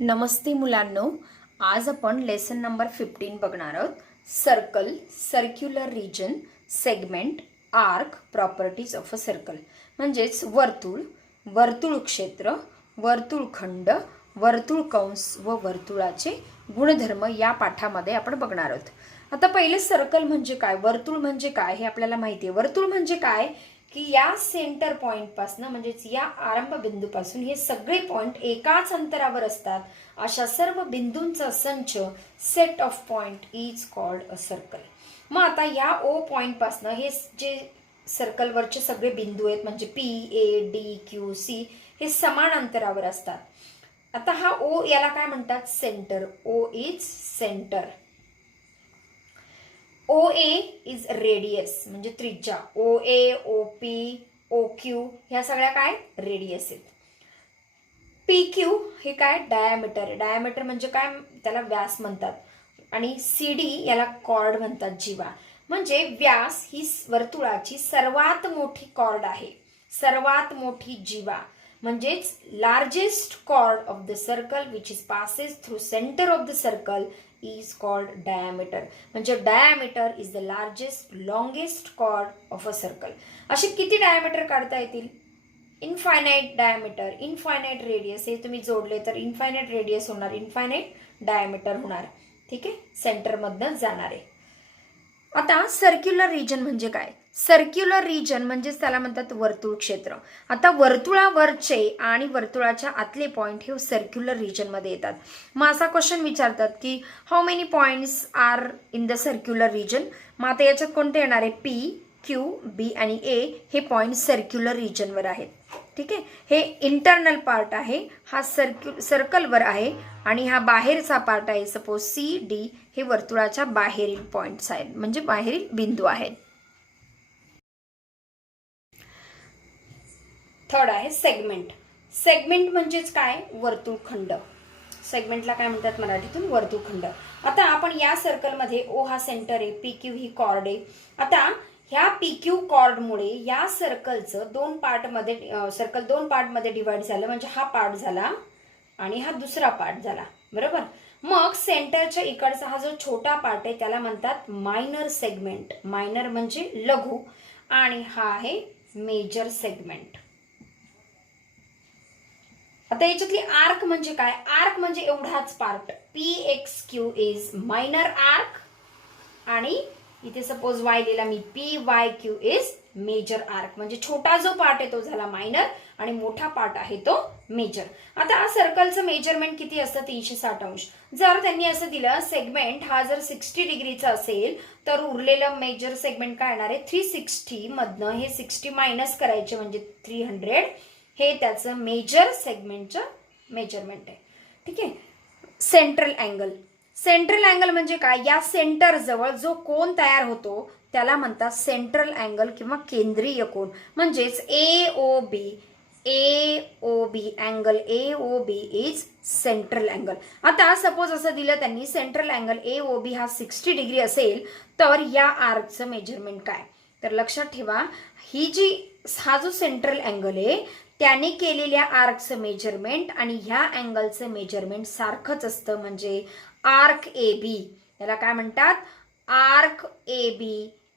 नमस्ते मुलांनो, आज आपण लेसन नंबर 15 बघणार आहोत. Circle, circular region, segment, arc, properties of a circle. म्हणजेच वर्तुळ, वर्तुळ क्षेत्र, वर्तुळखंड, वर्तुळ कंस व वर्तुळाचे गुणधर्म या पाठामध्ये आपण बघणार आहोत. आता पहिले सर्कल म्हणजे काय, वर्तुळ म्हणजे काय हे आपल्याला माहिती आहे. वर्तुळ म्हणजे काय की या सेंटर पॉइंट पासून म्हणजेच या आरंभ बिंदूपासून हे सगळे पॉइंट एकाच अंतरावर असतात. अशा सर्व बिंदूंचा संच, set of point, is called a circle. मग आता या ओ पॉइंट पासून हे जे सर्कलवरचे सगळे बिंदू आहेत म्हणजे पी, ए, डी, क्यू, सी हे समान अंतरावर असतात. आता हा ओ याला काय म्हणतात, centre. O is centre. O A is radius म्हणजे त्रिज्या. ओ ए, ओ पी, ओ क्यू ह्या सगळ्या काय रेडियस आहेत. पी क्यू हे काय डायमीटर. डायमीटर म्हणजे काय, त्याला व्यास म्हणतात. आणि सी डी याला कॉर्ड म्हणतात, जीवा. म्हणजे व्यास ही वर्तुळाची सर्वात मोठी कॉर्ड आहे, सर्वात मोठी जीवा. म्हणजेच largest chord of the circle which is passes through centre of the circle is called diameter. म्हणजे diameter is the largest longest chord of a circle. असे किती डायमीटर काढता येतील? इनफायनाइट डायमीटर, इनफायनाइट रेडियस हे तुम्ही जोडले तर इनफायनाइट रेडियस होणार, इनफायनाइट डायमीटर होणार. ठीक आहे, सेंटर मधनं जाणारे. आता सर्क्युलर रिजन म्हणजे काय? सर्क्युलर रिजन म्हणजेच त्याला म्हणतात वर्तुळ क्षेत्र. आता वर्तुळावरचे आणि वर्तुळाच्या आतले पॉइंट हे सर्क्युलर रिजन मध्ये येतात. मग असा क्वेश्चन विचारतात की how many points are in the circular region. मग आता याच्यात कोणते येणार आहे? पी, क्यू, बी आणि ए हे पॉइंट सर्क्युलर रिजनवर आहेत. ठीक आहे, हे इंटरनल पार्ट आहे, हा सर्कलवर आहे आणि हा बाहेरचा पार्ट आहे. सपोज सी, डी हे वर्तुळाच्या बाहेरील पॉइंट्स आहेत म्हणजे बाहेरील बिंदू आहेत. थर्ड आहे सेगमेंट. सेगमेंट म्हणजेच काय, वर्तुळखंड. सेगमेंटला काय म्हणतात मराठीतून? वर्तुळखंड. आता आपण या सर्कलमध्ये ओ हा सेंटर आहे, पी क्यू ही कॉर्ड आहे. आता ह्या पी क्यू कॉर्डमुळे या सर्कलचं सर्कल दोन पार्टमध्ये डिवाइड झालं. म्हणजे हा पार्ट झाला आणि हा दुसरा पार्ट झाला, बरोबर. मग सेंटरच्या इकडचा हा जो छोटा पार्ट आहे त्याला म्हणतात मायनर सेगमेंट. मायनर म्हणजे लघु आणि हा आहे मेजर सेगमेंट. आता याच्यातली आर्क म्हणजे काय? आर्क म्हणजे एवढाच part. P X Q is minor arc आणि इथे सपोज वाय लिहिला मी, P Y Q is major arc. म्हणजे छोटा जो पार्ट आहे तो झाला मायनर आणि मोठा पार्ट आहे तो मेजर. आता सर्कलचं मेजरमेंट किती असतं? 360 अंश. जर त्यांनी असं दिलं सेगमेंट हा जर 60 डिग्रीचा असेल तर उरलेलं मेजर सेगमेंट काय येणार आहे? 360 मधनं हे 60 मायनस करायचे म्हणजे 300. हे त्याचं मेजर सेगमेंटचं मेजरमेंट आहे. ठीक आहे. Central angle. सेंट्रल अँगल म्हणजे काय? या सेंटर जवळ जो कोन तयार होतो त्याला म्हणतात सेंट्रल अँगल किंवा केंद्रीय कोन. म्हणजेच AOB angle AOB is central angle. आता सपोज असं दिलं त्यांनी सेंट्रल अँगल AOB हा 60 डिग्री असेल तर या आर्कचं मेजरमेंट काय? तर लक्षात ठेवा, हा जो सेंट्रल अँगल आहे त्याने केलेल्या आर्कचं मेजरमेंट आणि ह्या अँगलचं मेजरमेंट सारखंच असतं. म्हणजे आर्क AB याला काय म्हणतात? Arc AB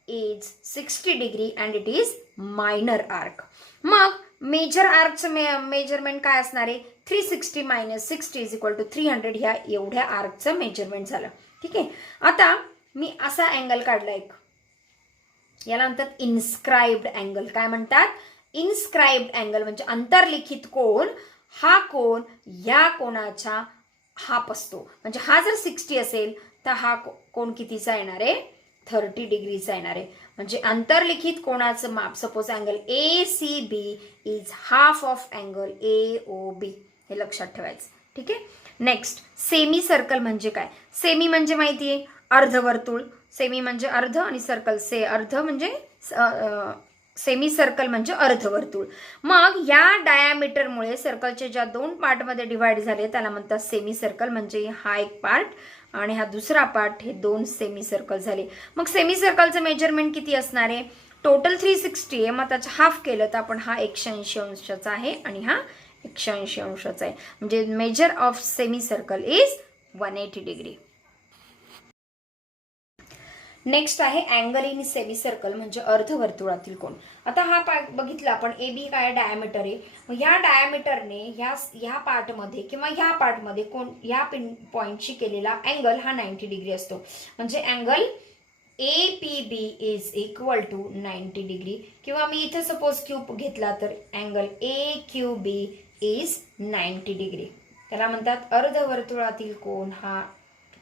is 60 degree and it is minor arc. मग मेजर आर्कचं मेजरमेंट काय असणार आहे? 360 मायनस 60 इज इक्वल टू 300. ह्या एवढ्या आर्कचं मेजरमेंट झालं. ठीक आहे. आता मी असा अँगल काढला एक, याला म्हणतात इन्स्क्राइब्ड अँगल. काय म्हणतात? इन्स्क्राइब्ड अँगल म्हणजे अंतर्लिखित कोन. हा कोन या कोणाच्या हाफ असतो. म्हणजे हा जर 60 असेल तर हा कोन कितीचा येणार आहे? 30 डिग्रीचा येणार आहे. म्हणजे अंतर्लिखित कोणाचं माप suppose angle ACB is half of angle AOB. हे लक्षात ठेवायचं. ठीक आहे. नेक्स्ट, सेमी सर्कल म्हणजे काय? सेमी म्हणजे माहिती आहे अर्धवर्तुळ. सेमी म्हणजे अर्ध आणि सर्कल अर्ध म्हणजे सेमी सर्कल म्हणजे अर्धवर्तुळ. मग या डायमीटरमुळे सर्कलचे ज्या दोन पार्टमध्ये डिवाइड झाले त्याला म्हणतात सेमी सर्कल. म्हणजे हा एक पार्ट आणि हा दुसरा पार्ट, हे दोन सेमी सर्कल झाले. मग सेमी सर्कलचं मेजरमेंट किती असणार आहे? टोटल 360 आहे, मग त्याचं हाफ केलं तर आपण हा 180 अंशाचा आहे आणि हा 180 अंशाचा आहे. म्हणजे measure of semi circle is 180 degree. Next आहे अँगल इन सेमी सर्कल म्हणजे अर्धवर्तुळातील कोन. आता हा बघितला आपण ए बी काय डायमीटर आहे. ह्या डायमीटरने ह्या पार्टमध्ये किंवा ह्या पार्टमध्ये कोण ह्या पॉइंटशी केलेला अँगल हा 90 डिग्री असतो. म्हणजे angle APB is equal to 90 degree. किंवा मी इथे सपोज क्यूब घेतला तर अँगल AQB इज 90 डिग्री. त्याला म्हणतात अर्धवर्तुळातील कोन हा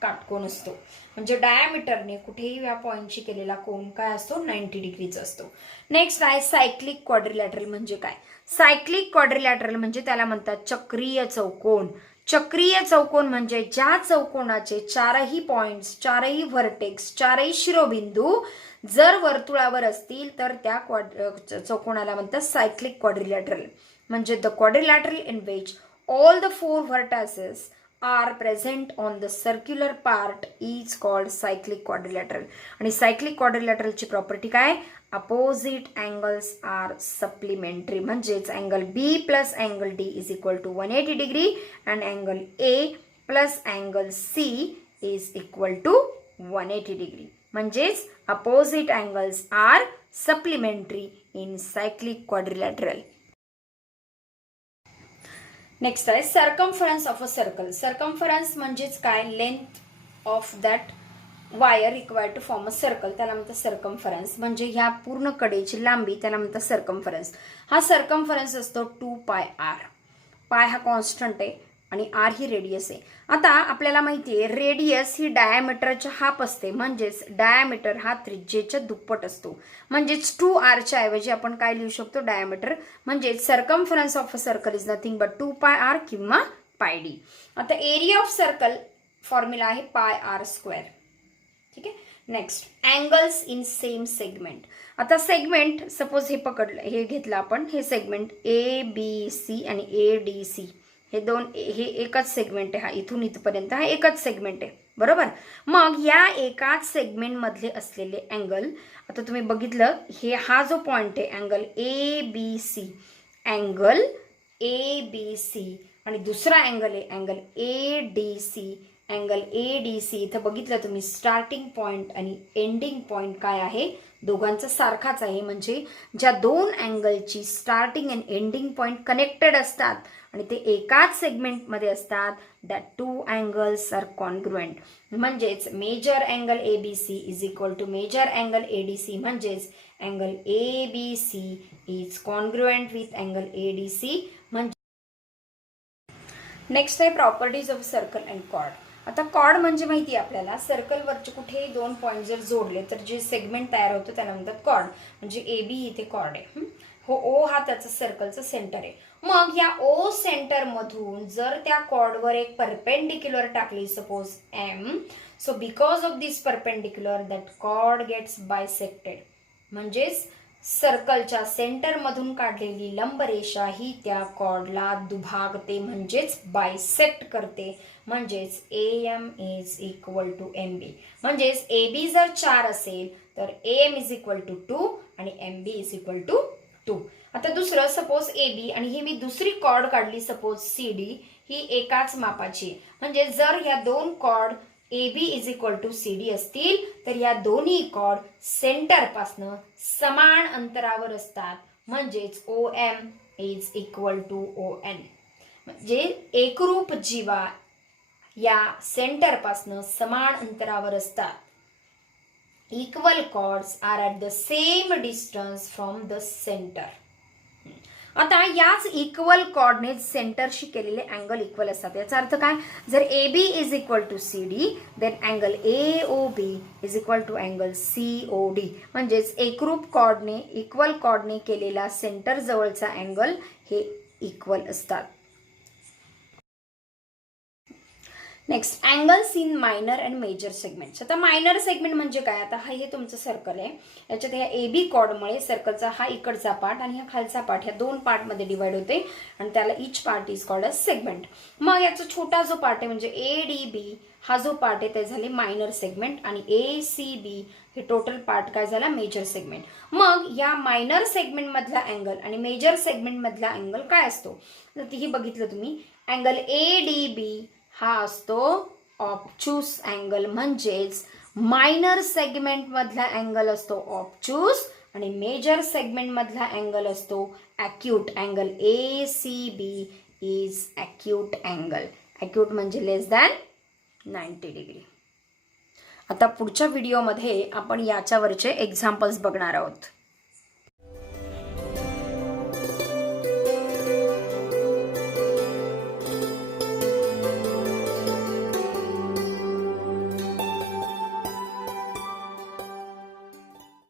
काटकोन असतो. म्हणजे डायमीटरने कुठेही या पॉइंटशी केलेला कोन काय असतो 90 डिग्रीचा असतो. नेक्स्ट आहे सायक्लिक क्वाड्रिलॅटरल म्हणजे काय. सायक्लिक क्वाड्रिलॅटरल म्हणजे त्याला म्हणतात चक्रीय चौकोन. चक्रीय चौकोन म्हणजे ज्या चौकोनाचे चारही पॉइंट्स, चारही व्हर्टेक्स, चारही शिरोबिंदू जर वर्तुळावर असतील तर त्या चौकोनाला म्हणतात सायक्लिक क्वाड्रिलॅटरल. म्हणजे the quadrilateral in which all the 4 vertices are present on the circular part is called cyclic quadrilateral. आणि cyclic quadrilateral ची प्रॉपर्टी काय, अपोजिट अँगल्स आर सप्लिमेंटरी. म्हणजेच angle B plus angle D is equal to 180 degree and angle A plus angle C is equal to 180 degree. म्हणजेच opposite angles are supplementary in cyclic quadrilateral. Next आहे circumference of a circle. Circumference म्हणजेच काय, length of that wire required to form a circle, त्याला म्हणतात circumference. म्हणजे ह्या पूर्ण कडेची लांबी त्याला म्हणतात सर्कम्फरन्स. हा सर्कम्फरन्स असतो 2πr. पाय हा कॉन्स्टंट आहे आणि आर ही रेडियस आहे. आता आपल्याला माहिती आहे रेडियस ही डायमीटरच्या हाफ असते. म्हणजेच डायमीटर हा त्रिज्येच्या दुप्पट असतो. म्हणजेच 2r ऐवजी आपण काय लिहू शकतो, डायमीटर. म्हणजे circumference of a circle is nothing but 2πr किंवा πd. आता एरिया ऑफ सर्कल फॉर्म्युला आहे πr². ठीक आहे. Next angles in same segment. आता सेगमेंट सपोज हे पकडलं, हे घेतलं आपण, हे सेगमेंट ABC आणि ADC हे दोन, हे एकच सेगमेंट आहे. हा इथून इथपर्यंत हा एकच सेगमेंट आहे, बरोबर. मग या एकाच सेगमेंट मधले असलेले अँगल, आता तुम्ही बघितलं हे हा जो पॉइंट आहे अँगल ABC, अँगल ABC आणि दुसरा अँगल आहे अँगल ADC. अँगल ADC इथं बघितलं तुम्ही स्टार्टिंग पॉइंट आणि एंडिंग पॉइंट काय आहे, दोघांचा सारखाच आहे. म्हणजे ज्या दोन अँगलची starting and ending point connected असतात आणि ते एकाच सेगमेंटमध्ये असतात, दॅट 2 अँगल्स आर कॉन्ग्रुएंट. म्हणजेच major angle ABC is equal to major angle ADC. म्हणजेच angle ABC is congruent with angle ADC. म्हणजे नेक्स्ट आहे properties of circle and chord. आता कॉर्ड म्हणजे माहिती आहे आपल्याला, सर्कलवरचे कुठेही दोन पॉईंट जर जोडले तर जे सेगमेंट तयार होतं त्याला म्हणतात कॉर्ड. म्हणजे AB इथे कॉर्ड आहे. हो, O हा त्याचा सर्कलचा सेंटर आहे. मग या O सेंटर मधून जर त्या कॉर्डवर एक परपेंडिक्युलर टाकली, suppose M, so because of this perpendicular that chord gets bisected. म्हणजेच सर्कलच्या सेंटर मधून काढलेली लंब रेषा ही त्या कॉर्डला दुभागते, म्हणजेच बायसेक्ट करते. म्हणजेच AM is equal to MB. म्हणजेच AB जर 4 असेल तर AM इज इक्वल टू 2 आणि MB इज इक्वल टू 2. आता दुसरं सपोज AB आणि ही मी दुसरी कॉर्ड काढली, सपोज CD, ही एकाच मापाची. म्हणजे जर या दोन chord AB is equal to CD असतील तर या दोन्ही कॉर्ड सेंटर पासनं समान अंतरावर असतात. म्हणजेच OM is equal to ON. म्हणजे एकरूप जीवा या सेंटर पासनं समान अंतरावर असतात. Equal chords are at the same distance from the centre. आता याच इक्वल कॉर्डने सेंटरशी केलेले अँगल इक्वल असतात. याचा अर्थ काय, जर AB is equal to CD then angle AOB is equal to angle COD. म्हणजेच एकरूप कॉर्डने, इक्वल कॉर्डने केलेला सेंटर जवळचा अँगल हे इक्वल असतात. Next angles in minor and major segments. आता मायनर सेगमेंट म्हणजे काय, आता हे तुमचं सर्कल आहे, याच्यात ह्या AB कॉर्डमुळे सर्कलचा हा इकडचा पार्ट आणि हा खालचा पार्ट ह्या दोन पार्टमध्ये डिवाइड होते आणि त्याला each part is called a segment. मग याचा छोटा जो पार्ट आहे म्हणजे ADB हा जो पार्ट आहे ते झाले मायनर सेगमेंट आणि ACB हे टोटल पार्ट काय झाला, मेजर सेगमेंट. मग या मायनर सेगमेंट मधला अँगल आणि मेजर सेगमेंट मधला अँगल काय असतो, तर तीही बघितलं तुम्ही. अँगल ADB हा असतो ऑब्च्युस अँगल, म्हणजेच मायनर सेगमेंट मधला अँगल असतो ऑब्च्युस आणि मेजर सेगमेंट मधला अँगल असतो acute angle. ACB is acute angle. Acute म्हणजे लेस दॅन 90 डिग्री. आता पुढच्या व्हिडिओमध्ये आपण याच्यावरचे एक्झाम्पल्स बघणार आहोत.